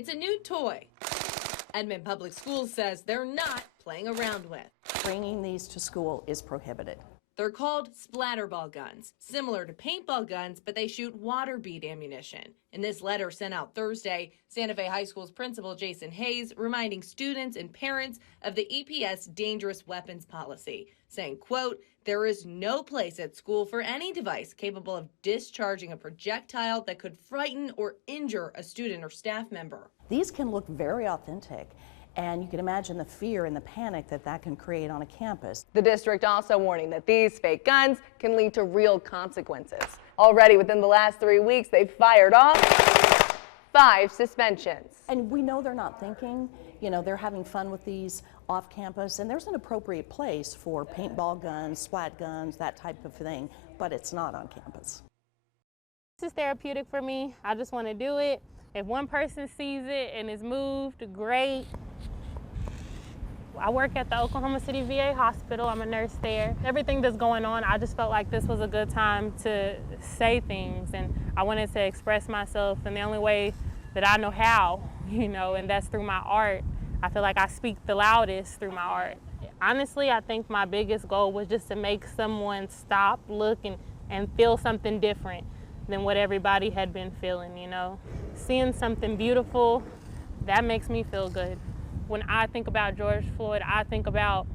It's a new toy Edmond Public Schools says they're not playing around with. Bringing these to school is prohibited. They're called splatterball guns, similar to paintball guns, but they shoot water bead ammunition. In this letter sent out Thursday, Santa Fe High School's principal Jason Hayes reminding students and parents of the EPS dangerous weapons policy, saying, quote, "There is no place at school for any device capable of discharging a projectile that could frighten or injure a student or staff member." These can look very authentic, and you can imagine the fear and the panic that that can create on a campus. The district also warning that these fake guns can lead to real consequences. Already within the last 3 weeks, they've fired off 5 suspensions. And we know they're not thinking, they're having fun with these off campus, and there's an appropriate place for paintball guns, splat guns, that type of thing, but it's not on campus. This is therapeutic for me. I just want to do it. If one person sees it and is moved, great. I work at the Oklahoma City VA hospital. I'm a nurse there. Everything that's going on, I just felt like this was a good time to say things, and I wanted to express myself in the only way that I know how, and that's through my art. I feel like I speak the loudest through my art. Honestly, I think my biggest goal was just to make someone stop, look, and feel something different than what everybody had been feeling, Seeing something beautiful, that makes me feel good. When I think about George Floyd, I think about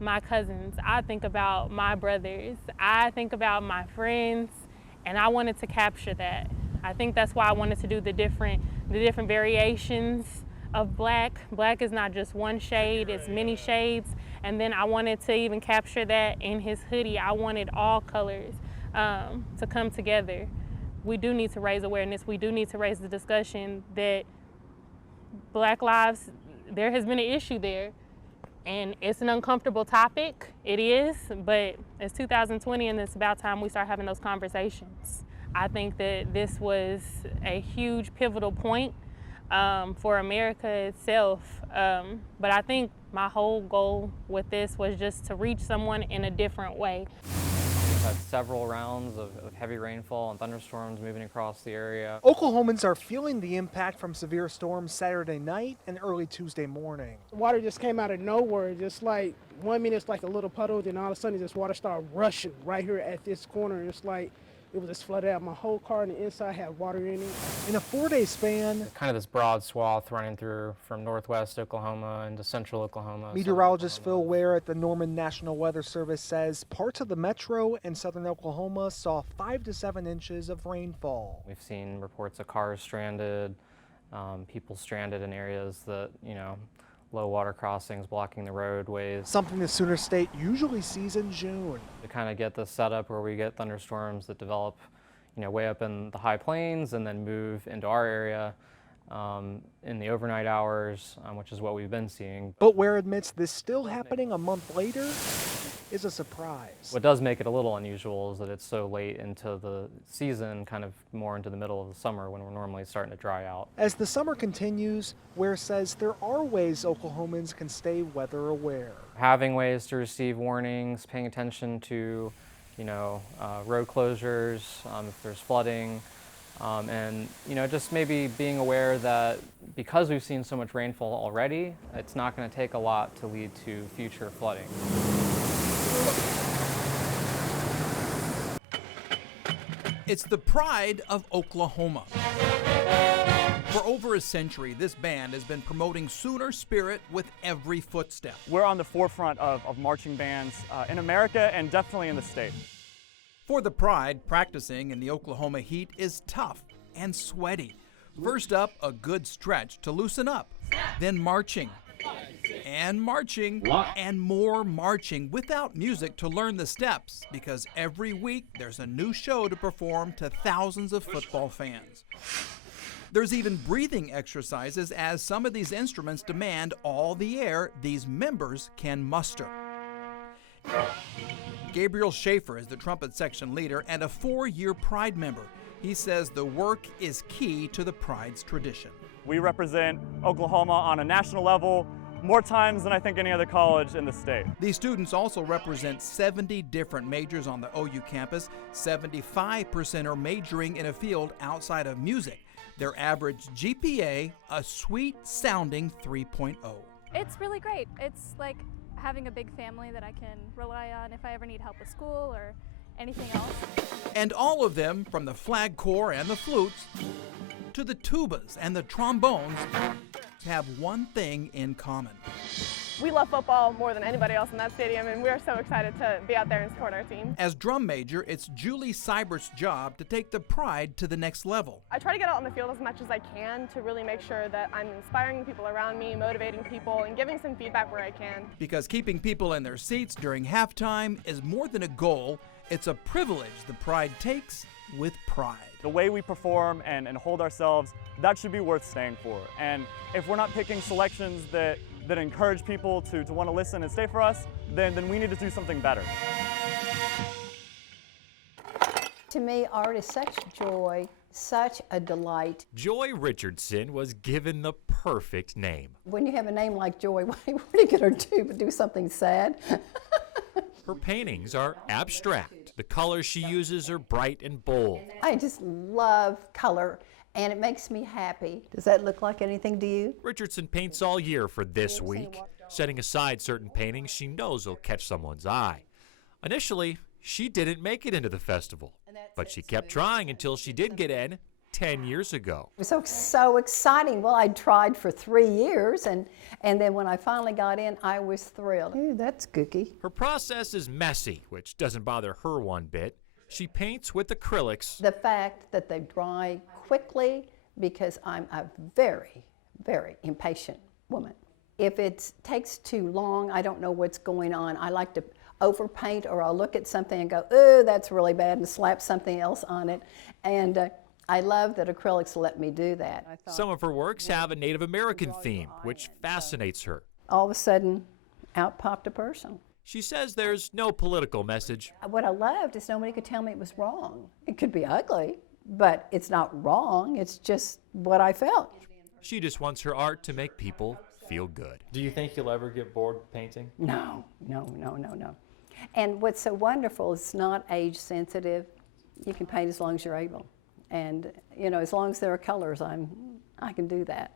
my cousins, I think about my brothers, I think about my friends, and I wanted to capture that. I think that's why I wanted to do the different variations of black. Black is not just one shade, it's many shades. And then I wanted to even capture that in his hoodie. I wanted all colors to come together. We do need to raise awareness. We do need to raise the discussion that Black lives, there has been an issue there. And it's an uncomfortable topic, it is, but it's 2020 and it's about time we start having those conversations. I think that this was a huge pivotal point for America itself. But I think my whole goal with this was just to reach someone in a different way. We've had several rounds of heavy rainfall and thunderstorms moving across the area. Oklahomans are feeling the impact from severe storms Saturday night and early Tuesday morning. Water just came out of nowhere, just like 1 minute it's like a little puddle, then all of a sudden this water started rushing right here at this corner. It's like it was just flooded out. My whole car on the inside had water in it. In a 4-day span, Kind of this broad swath running through from northwest Oklahoma into central Oklahoma. meteorologist Phil Ware at the Norman National Weather Service says parts of the metro and southern Oklahoma saw 5 to 7 inches of rainfall. We've seen reports of cars stranded, people stranded in areas that, low water crossings blocking the roadways. Something the Sooner State usually sees in June. To kind of get this setup where we get thunderstorms that develop, way up in the high plains and then move into our area in the overnight hours, which is what we've been seeing. But Ware admits this still happening a month later is a surprise. What does make it a little unusual is that it's so late into the season, kind of more into the middle of the summer when we're normally starting to dry out. As the summer continues, Ware says there are ways Oklahomans can stay weather aware. Having ways to receive warnings, paying attention to, road closures, if there's flooding, and, just maybe being aware that because we've seen so much rainfall already, it's not going to take a lot to lead to future flooding. It's the pride of Oklahoma. For over a century, this band has been promoting Sooner spirit with every footstep. We're on the forefront of marching bands in America and definitely in the state. For the Pride, practicing in the Oklahoma heat is tough and sweaty. First up, a good stretch to loosen up, then marching. And marching, and more marching without music to learn the steps, because every week there's a new show to perform to thousands of football fans. There's even breathing exercises, as some of these instruments demand all the air these members can muster. Gabriel Schaefer is the trumpet section leader and a 4-year Pride member. He says the work is key to the Pride's tradition. We represent Oklahoma on a national level more times than I think any other college in the state. These students also represent 70 different majors on the OU campus. 75% are majoring in a field outside of music. Their average GPA, a sweet-sounding 3.0. It's really great. It's like having a big family that I can rely on if I ever need help with school or anything else. And all of them, from the flag corps and the flutes to the tubas and the trombones, have one thing in common. We love football more than anybody else in that stadium, and we are so excited to be out there and support our team. As drum major, it's Julie Seibert's job to take the Pride to the next level. I try to get out on the field as much as I can to really make sure that I'm inspiring the people around me, motivating people, and giving some feedback where I can. Because keeping people in their seats during halftime is more than a goal, it's a privilege the Pride takes with pride. The way we perform and hold ourselves, that should be worth staying for. And if we're not picking selections that encourage people to want to listen and stay for us, then we need to do something better. To me, art is such joy, such a delight. Joy Richardson was given the perfect name. When you have a name like Joy, what are you going to do but do something sad? Her paintings are abstract. The colors she uses are bright and bold. I just love color, and it makes me happy. Does that look like anything to you? Richardson paints all year for this week, setting aside certain paintings she knows will catch someone's eye. Initially, she didn't make it into the festival, but she kept trying until she did get in 10 years ago. It was so exciting. Well, I tried for 3 years, and then when I finally got in, I was thrilled. Ooh, that's kooky. Her process is messy, which doesn't bother her one bit. She paints with acrylics. The fact that they dry quickly, because I'm a very, very impatient woman. If it takes too long, I don't know what's going on. I like to overpaint, or I'll look at something and go, ooh, that's really bad, and slap something else on it. And I love that acrylics let me do that. Some of her works have a Native American theme, which fascinates her. All of a sudden, out popped a person. She says there's no political message. What I loved is nobody could tell me it was wrong. It could be ugly, but it's not wrong. It's just what I felt. She just wants her art to make people feel good. Do you think you'll ever get bored painting? No. And what's so wonderful, it's not age sensitive. You can paint as long as you're able. And, you know, as long as there are colors, I can do that.